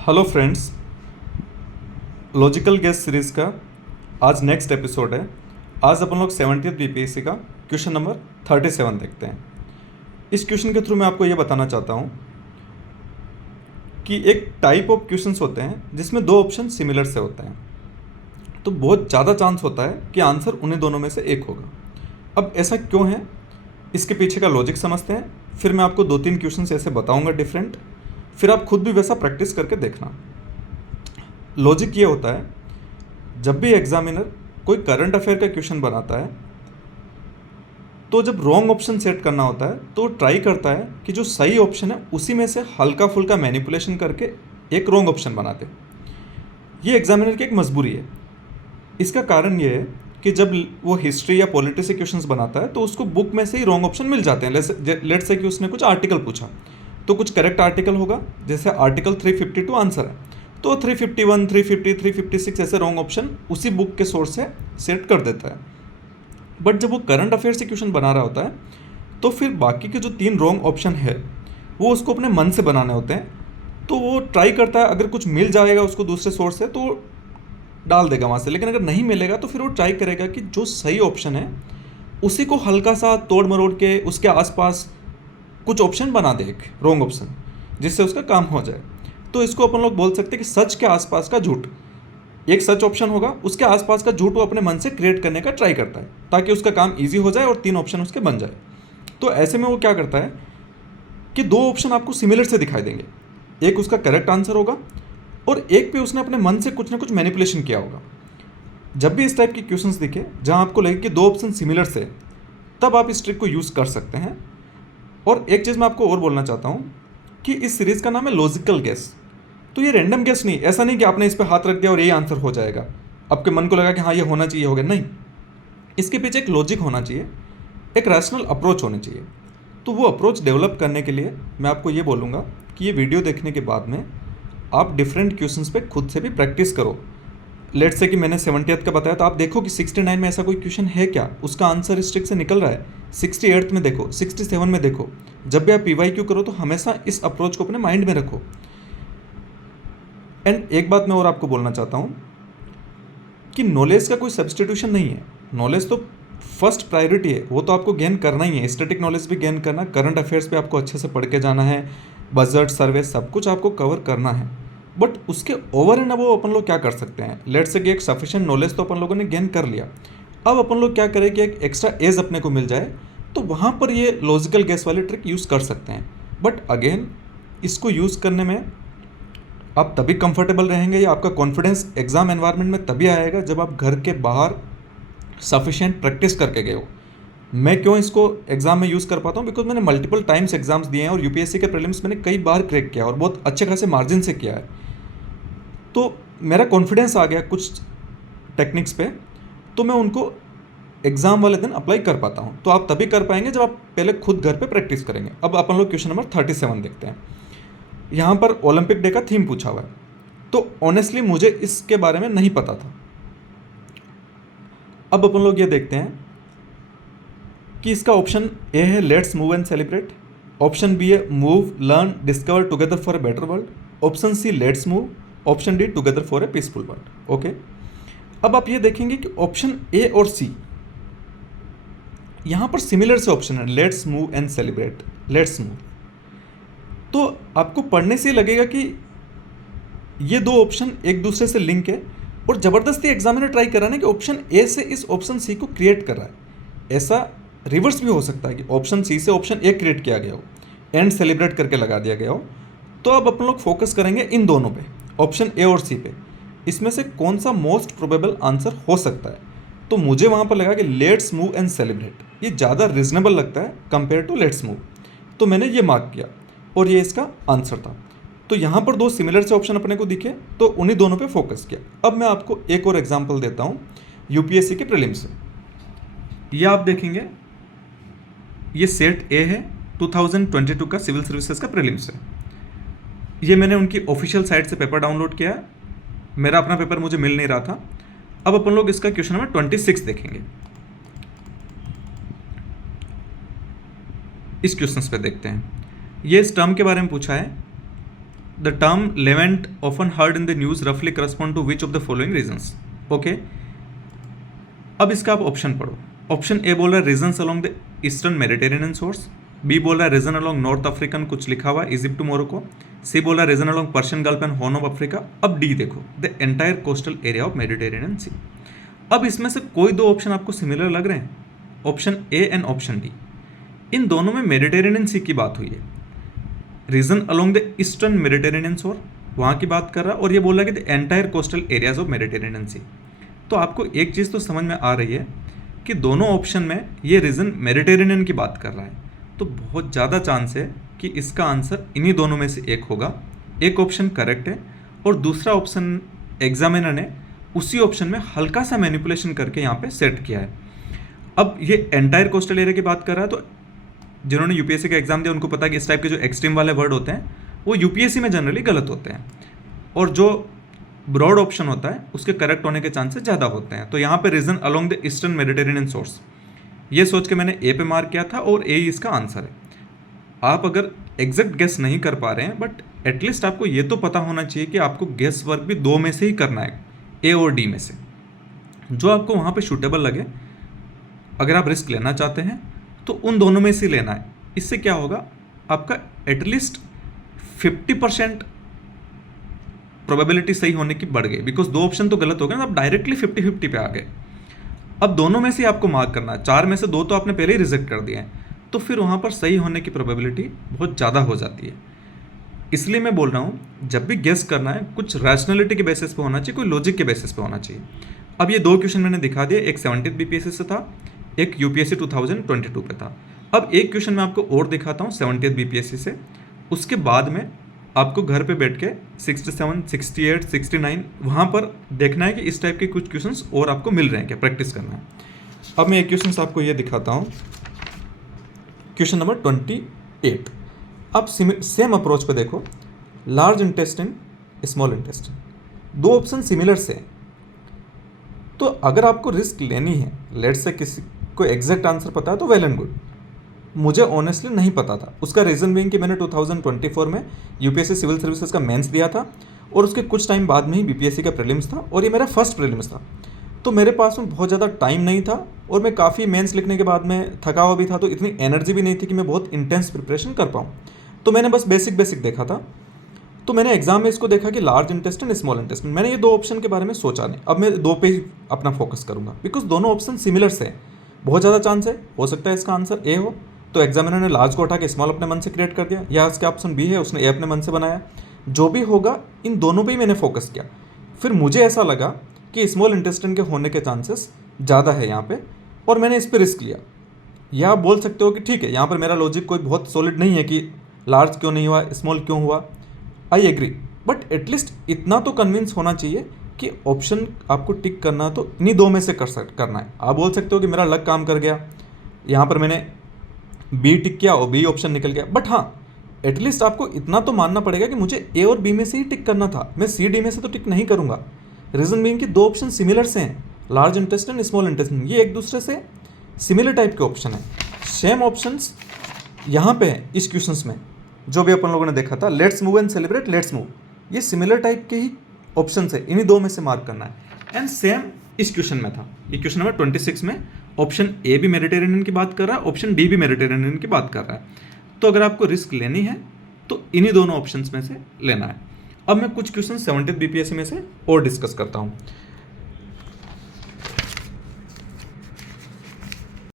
Hello friends, logical guess series का आज next episode है। आज अपन लोग 70th बीपीएससी का क्वेश्चन नंबर 37 देखते हैं। इस क्वेश्चन के थ्रू मैं आपको ये बताना चाहता हूँ कि एक टाइप ऑफ क्वेश्चंस होते हैं जिसमें दो ऑप्शन सिमिलर से होते हैं, तो बहुत ज़्यादा चांस होता है कि आंसर उन्हीं दोनों में से एक होगा। अब ऐसा क्यों है, इसके पीछे का लॉजिक समझते हैं। फिर मैं आपको 2-3 क्वेश्चंस ऐसे बताऊंगा डिफरेंट, फिर आप खुद भी वैसा प्रैक्टिस करके देखना। लॉजिक ये होता है, जब भी एग्जामिनर कोई करंट अफेयर का क्वेश्चन बनाता है तो जब रॉन्ग ऑप्शन सेट करना होता है तो ट्राई करता है कि जो सही ऑप्शन है उसी में से हल्का फुल्का मैनिपुलेशन करके एक रॉन्ग ऑप्शन बना दे। ये एग्जामिनर की एक मजबूरी है। इसका कारण ये है कि जब वो हिस्ट्री या पॉलिटी से क्वेश्चंस बनाता है तो उसको बुक में से ही रॉन्ग ऑप्शन मिल जाते हैं। लेट्स से कि उसने कुछ आर्टिकल पूछा तो कुछ करेक्ट आर्टिकल होगा, जैसे आर्टिकल 352 आंसर है तो 351, 350, 356 ऐसे रॉन्ग ऑप्शन उसी बुक के सोर्स से सेट कर देता है। बट जब वो करंट अफेयर से क्वेश्चन बना रहा होता है तो फिर बाकी के जो 3 रॉन्ग ऑप्शन है वो उसको अपने मन से बनाने होते हैं। तो वो ट्राई करता है, अगर कुछ मिल जाएगा उसको दूसरे सोर्स से तो डाल देगा वहाँ से, लेकिन अगर नहीं मिलेगा तो फिर वो ट्राई करेगा कि जो सही ऑप्शन है उसी को हल्का सा तोड़ मरोड़ के उसके आसपास कुछ ऑप्शन बना दे, एक रॉन्ग ऑप्शन, जिससे उसका काम हो जाए। तो इसको अपन लोग बोल सकते हैं कि सच के आसपास का झूठ। एक सच ऑप्शन होगा, उसके आसपास का झूठ वो अपने मन से क्रिएट करने का ट्राई करता है ताकि उसका काम इजी हो जाए और 3 ऑप्शन उसके बन जाए। तो ऐसे में वो क्या करता है कि 2 ऑप्शन आपको सिमिलर से दिखाई देंगे, एक उसका करेक्ट आंसर होगा और एक पे उसने अपने मन से कुछ ना कुछ मैनिपुलेशन किया होगा। जब भी इस टाइप की क्वेश्चंस दिखे जहां आपको लगे कि 2 ऑप्शन सिमिलर से, तब आप इस ट्रिक को यूज़ कर सकते हैं। और एक चीज़ मैं आपको और बोलना चाहता हूँ कि इस सीरीज़ का नाम है लॉजिकल गेस। तो ये रैंडम गेस नहीं, ऐसा नहीं कि आपने इस पर हाथ रख दिया और यही आंसर हो जाएगा, आपके मन को लगा कि हाँ ये होना चाहिए, हो गया। नहीं, इसके पीछे एक लॉजिक होना चाहिए, एक रैशनल अप्रोच होनी चाहिए। तो वो अप्रोच डेवलप करने के लिए मैं आपको ये बोलूँगा कि ये वीडियो देखने के बाद में आप डिफरेंट क्वेश्चंस पे खुद से भी प्रैक्टिस करो। लेट्स से कि मैंने 70th का बताया तो आप देखो कि 69 में ऐसा कोई क्वेश्चन है क्या, उसका आंसर इस ट्रिक से निकल रहा है। 68 में देखो, 67 में देखो। जब भी आप PYQ करो तो हमेशा इस अप्रोच को अपने माइंड में रखो। एंड एक बात मैं और आपको बोलना चाहता हूँ कि नॉलेज का कोई सब्सटीट्यूशन नहीं है। नॉलेज तो फर्स्ट प्रायोरिटी है, वो तो आपको गेन करना ही है। स्टैटिक नॉलेज भी गेन करना, करंट अफेयर्स पे आपको अच्छे से पढ़ के जाना है, बजट, सर्वे, सब कुछ आपको कवर करना है। बट उसके ओवर एंड अब अपन लोग क्या कर सकते हैं, लेट्स से कि एक सफिशिएंट नॉलेज तो अपन लोगों ने गेन कर लिया। अब अपन लोग क्या करें कि एक एक्स्ट्रा एज अपने को मिल जाए तो वहाँ पर ये लॉजिकल गेस वाली ट्रिक यूज़ कर सकते हैं। बट अगेन, इसको यूज़ करने में आप तभी कंफर्टेबल रहेंगे या आपका कॉन्फिडेंस एग्जाम एनवायरनमेंट में तभी आएगा जब आप घर के बाहर सफिशिएंट प्रैक्टिस करके गए हो। मैं क्यों इसको एग्जाम में यूज़ कर पाता हूँ, बिकॉज मैंने मल्टीपल टाइम्स एग्जाम्स दिए हैं और यूपीएससी के प्रीलिम्स मैंने कई बार क्रैक किया और बहुत अच्छे खासे मार्जिन से किया है। तो मेरा कॉन्फिडेंस आ गया कुछ टेक्निक्स पे, तो मैं उनको एग्जाम वाले दिन अप्लाई कर पाता हूँ। तो आप तभी कर पाएंगे जब आप पहले खुद घर पे प्रैक्टिस करेंगे। अब अपन लोग क्वेश्चन नंबर 37 देखते हैं। यहाँ पर ओलंपिक डे का थीम पूछा हुआ है, तो ऑनेस्टली मुझे इसके बारे में नहीं पता था। अब अपन लोग ये देखते हैं कि इसका ऑप्शन ए है let's move and celebrate, option B है move, learn, discover together for a better world, option C let's move, option D together for a peaceful world. Okay, अब आप ये देखेंगे कि ऑप्शन ए और सी यहाँ पर सिमिलर से ऑप्शन है, let's move and celebrate, let's move. तो आपको पढ़ने से लगेगा कि ये 2 ऑप्शन एक दूसरे से लिंक है और ज़बरदस्ती एग्जामिनर ट्राई कर रहा है ना कि ऑप्शन ए से इस ऑप्शन सी को क्रिएट कर रहा है। ऐसा रिवर्स भी हो सकता है कि ऑप्शन सी से ऑप्शन ए क्रिएट किया गया हो, एंड सेलिब्रेट करके लगा दिया गया हो। तो अब अपन लोग फोकस करेंगे इन दोनों पे, ऑप्शन ए और सी पे। इसमें से कौन सा मोस्ट प्रोबेबल आंसर हो सकता है। तो मुझे वहाँ पर लगा कि लेट्स मूव एंड सेलिब्रेट ये ज़्यादा रिजनेबल लगता है कंपेयर टू लेट्स मूव, तो मैंने ये मार्क किया और ये इसका आंसर था। तो यहाँ पर 2 सिमिलर से ऑप्शन अपने को दिखे तो उन्हीं दोनों पे फोकस किया। अब मैं आपको एक और एग्जांपल देता हूँ यूपीएससी के प्रीलिम्स से। ये आप देखेंगे, ये सेट ए है, 2022 का सिविल सर्विसेज का प्रीलिम्स है। ये मैंने उनकी ऑफिशियल साइट से पेपर डाउनलोड किया है, मेरा अपना पेपर मुझे मिल नहीं रहा था। अब अपन लोग इसका क्वेश्चन नंबर 26 देखेंगे। इस क्वेश्चन पे देखते हैं, ये इस टर्म के बारे में पूछा है the term Levant often heard in the news रफली correspond to which of the following regions. Okay, अब इसका आप ऑप्शन पढ़ो। ऑप्शन ए बोल रहा है regions along the eastern Mediterranean source, B बोल रहा है रीजन अलोंग नॉर्थ अफ्रीकन, कुछ लिखा हुआ इजिप्ट टू मोरक्को, सी बोल रहा है region along Persian Gulf and Horn of Africa. अब डी देखो, the entire coastal area of Mediterranean Sea. अब इसमें से कोई दो ऑप्शन आपको सिमिलर लग रहे हैं, option A and option D. इन दोनों में मेडिटेरेनियन सी की बात हुई है, region along the eastern Mediterranean shore वहाँ की बात कर रहा है, और ये बोल रहा है कि the entire coastal areas of Mediterranean Sea. तो आपको एक चीज़ तो समझ में आ रही है कि दोनों ऑप्शन में ये रीजन मेडिटेरेनियन की बात कर रहा है, तो बहुत ज़्यादा चांस है कि इसका आंसर इन्हीं दोनों में से एक होगा। एक ऑप्शन करेक्ट है और दूसरा ऑप्शन एग्जामिनर ने उसी ऑप्शन में हल्का सा मैनिपुलेशन करके यहाँ पे सेट किया है। अब ये एंटायर कोस्टल एरिया की बात कर रहा है, तो जिन्होंने यूपीएससी का एग्जाम दिया उनको पता है कि इस टाइप के जो एक्सट्रीम वाले वर्ड होते हैं वो यूपीएससी में जनरली गलत होते हैं, और जो ब्रॉड ऑप्शन होता है उसके करेक्ट होने के चांसेस ज़्यादा होते हैं। तो यहाँ पे region along the eastern Mediterranean source, ये सोच के मैंने ए पे मार्क किया था और ए इसका आंसर है। आप अगर एग्जैक्ट गेस नहीं कर पा रहे हैं, बट एटलीस्ट आपको ये तो पता होना चाहिए कि आपको गेस वर्क भी दो में से ही करना है, ए और डी में से, जो आपको वहाँ पे सूटेबल लगे। अगर आप रिस्क लेना चाहते हैं तो उन दोनों में से लेना है। इससे क्या होगा, आपका एटलीस्ट 50% प्रोबेबिलिटी सही होने की बढ़ गई, बिकॉज दो ऑप्शन तो गलत हो गए ना, आप डायरेक्टली 50-50 पे आ गए। अब दोनों में से आपको मार्क करना है, 4 में से 2 तो आपने पहले ही रिजेक्ट कर दिए हैं, तो फिर वहाँ पर सही होने की प्रोबेबिलिटी बहुत ज़्यादा हो जाती है। इसलिए मैं बोल रहा हूँ, जब भी गेस करना है कुछ रैशनैलिटी के बेसिस पे होना चाहिए, कोई लॉजिक के बेसिस पे होना चाहिए। अब ये 2 क्वेश्चन मैंने दिखा दिया, एक 70th बीपीएससी से था, एक यूपीएससी 2022 पे था। अब एक क्वेश्चन मैं आपको और दिखाता हूँ 70th बीपीएससी से, उसके बाद में आपको घर पे बैठ के 67, 68, 69 वहाँ पर देखना है कि इस टाइप के कुछ क्वेश्चंस और आपको मिल रहे हैं क्या, प्रैक्टिस करना है। अब मैं एक क्वेश्चन आपको ये दिखाता हूँ, क्वेश्चन नंबर 28। अब सेम अप्रोच पे देखो, लार्ज इंटेस्टिन, स्मॉल इंटेस्टिन, दो ऑप्शन सिमिलर से। तो अगर आपको रिस्क लेनी है, लेट से किसी को एग्जैक्ट आंसर पता है तो वेल एंड गुड। मुझे ऑनेस्टली नहीं पता था, उसका रीज़न बीइंग कि मैंने 2024 में यूपीएससी सिविल सर्विसेज का मेंस दिया था और उसके कुछ टाइम बाद में ही बीपीएससी का प्रीलिम्स था, और ये मेरा फर्स्ट प्रीलिम्स था। तो मेरे पास में बहुत ज़्यादा टाइम नहीं था और मैं काफ़ी मेंस लिखने के बाद में थका हुआ भी था, तो इतनी एनर्जी भी नहीं थी कि मैं बहुत इंटेंस प्रिपरेशन कर पाऊँ। तो मैंने बस बेसिक देखा था। तो मैंने एग्जाम में इसको देखा कि लार्ज इंटेस्टिन, स्मॉल इंटेस्टिन, मैंने ये 2 ऑप्शन के बारे में सोचा नहीं। अब मैं 2 पे ही अपना फोकस करूँगा, बिकॉज दोनों ऑप्शन सिमिलर से हैं। बहुत ज़्यादा चांस है, हो सकता है इसका आंसर ए हो, तो एग्जामिनर ने लार्ज को उठा के स्मॉल अपने मन से क्रिएट कर दिया, या इसका ऑप्शन बी है, उसने ए अपने मन से बनाया। जो भी होगा, इन दोनों पे ही मैंने फोकस किया। फिर मुझे ऐसा लगा कि स्मॉल इंटेस्टिन के होने के चांसेस ज़्यादा है यहाँ पे, और मैंने इस पर रिस्क लिया। या आप बोल सकते हो कि ठीक है, यहाँ पर मेरा लॉजिक कोई बहुत सॉलिड नहीं है कि लार्ज क्यों नहीं हुआ, स्मॉल क्यों हुआ, आई एग्री, बट एटलीस्ट इतना तो कन्विंस होना चाहिए कि ऑप्शन आपको टिक करना तो इन्हीं 2 में से करना है। आप बोल सकते हो कि मेरा लक काम कर गया, यहाँ पर मैंने बी टिक किया और बी ऑप्शन निकल गया, बट हाँ, एटलीस्ट आपको इतना तो मानना पड़ेगा कि मुझे ए और बी में से ही टिक करना था, मैं सी डी में से तो टिक नहीं करूँगा। रीज़न बीइंग कि 2 ऑप्शन सिमिलर से हैं, लार्ज इंटेस्टिन, स्मॉल इंटेस्टिन, ये एक दूसरे से सिमिलर टाइप के ऑप्शन है। सेम ऑप्शंस यहाँ पे हैं इस क्वेश्चंस में, जो भी अपन लोगों ने देखा था, let's move and celebrate, let's move, ये सिमिलर टाइप के ही ऑप्शन है, इन्हीं 2 में से मार्क करना है। एंड सेम इस क्वेश्चन में था, ये क्वेश्चन नंबर 26 में ऑप्शन ए भी मेडिटेरेनियन की बात कर रहा है, ऑप्शन डी भी मेडिटेरेनियन की बात कर रहा है। तो अगर आपको रिस्क लेनी है तो इन्हीं दोनों ऑप्शंस में से लेना है। अब मैं कुछ क्वेश्चन 70th बीपीएससी में से और डिस्कस करता हूँ।